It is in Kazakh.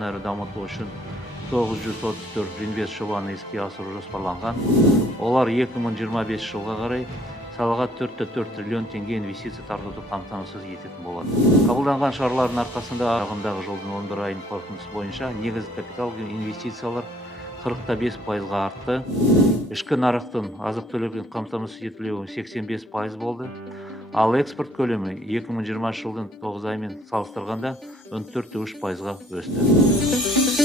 одан әрі дамыту үшін 934 инвест жобаны іске асыру жоспарланған. Олар 2025 жылға қарай салаға 4,4 триллион теңге инвестиция тартуды қамтамасыз ететін болады. Қабылданған шаралардың арқасында ағымдағы жылдың 11 айының қорытындысы бойынша негізгі капитал инвестициялар 45%-ға артты. Ішкі нарықтың азық-түлікпен қамтамасыз етілуі 85% болды. Ал экспорт көлемі 2020 жылдың 9 айымен салыстырғанда 14,3%-ға өсті.